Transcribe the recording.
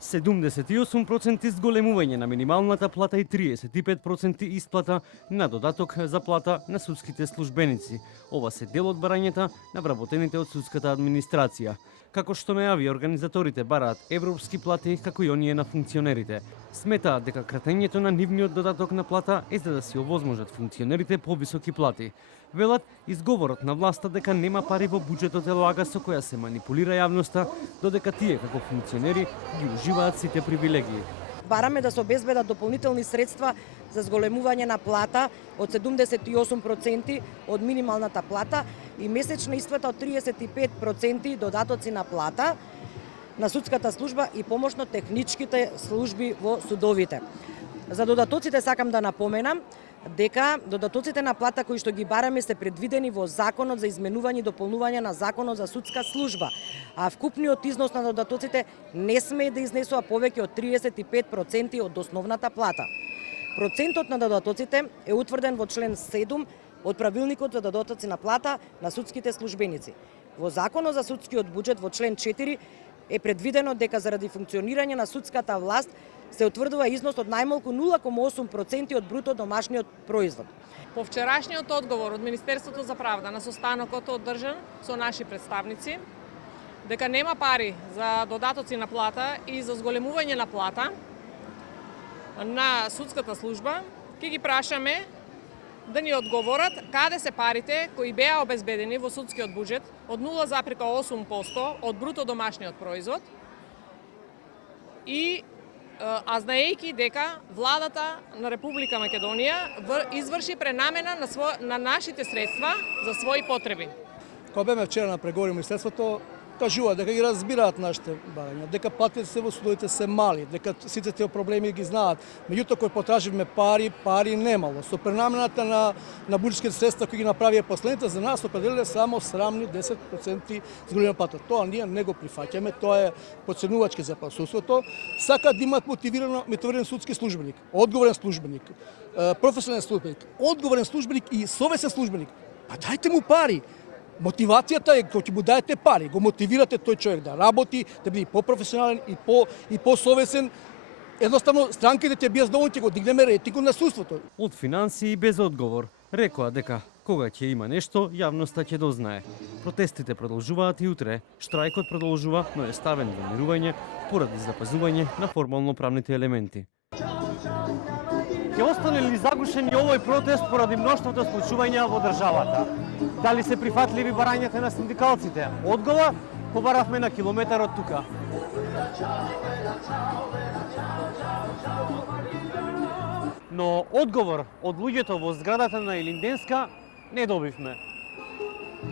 78% изголемување на минималната плата и 35% исплата на додаток за плата на судските службеници. Ова се дел од барањата на вработените од судската администрација. Како што најави, организаторите бараат европски плати како и оние на функционерите. Сметаат дека кратењето на нивниот додаток на плата е за да си овозможат функционерите повисоки плати. Велат, изговорот на власта дека нема пари во буџетот е лага со која се манипулира јавноста, додека тие како функционери ги уживаат сите привилегии. Бараме да се обезбедат дополнителни средства за зголемување на плата од 78% од минималната плата и месечна исплата од 35% додатоци на плата на судската служба и помошно-техничките служби во судовите. За додатоците сакам да напоменам дека додатоците на плата кои што ги бараме се предвидени во Законот за изменување и дополнување на Законот за судска служба, а вкупниот износ на додатоците не смее да изнесува повеќе од 35% од основната плата. Процентот на додатоците е утврден во член 7 од Правилникот за додатоци на плата на судските службеници. Во Законот за судскиот буџет во член 4 е предвидено дека заради функционирање на судската власт се утврдува износ од најмалку 0,8% од бруто домашниот производ. По вчерашниот одговор од Министерството за правда на состанокот одржан со наши представници, дека нема пари за додатоци на плата и за зголемување на плата на судската служба, ќе ги прашаме да ни одговорат каде се парите кои беа обезбедени во судскиот буџет од 0,8% од бруто домашниот производ и знаејќи дека владата на Република Македонија изврши пренамена на нашите средства за своји потреби. Кога беме вчера на преговори Министерството, кажува дека ги разбираат нашите барања, дека платите во судовите се мали, дека сите тие проблеми ги знаат. Меѓутоа кој потраживме пари немало. Со пренамената на буџетските средства кои ги направија последните, за нас определиле само срамни 10% зголемена плата. Тоа ние не го прифаќаме, тоа е потценувачки за прасуството. Сакаат да имаат мотивиран судски службеник, одговорен службеник, професионален службеник, одговорен службеник и совесен службеник. Па дајте му пари. Мотивацијата е кога ќе му дајете пари, го мотивирате тој човек да работи, да биде попрофесионален и посовесен. Едноставно странките ќе биде задоволни, ќе го дигнеме рейтингот на судството. Од финансии без одговор рекоа дека кога ќе има нешто, јавноста ќе дознае. Протестите продолжуваат и утре. Штрајкот продолжува, но е ставен во мирување поради запазување на формално правните елементи. Ќе остане ли загушен и овој протест поради мноштвото случувања во државата? Дали се прифатливи барањата на синдикалците? Одговор побаравме на километар од тука. Но одговор од луѓето во зградата на Илинденска не добивме.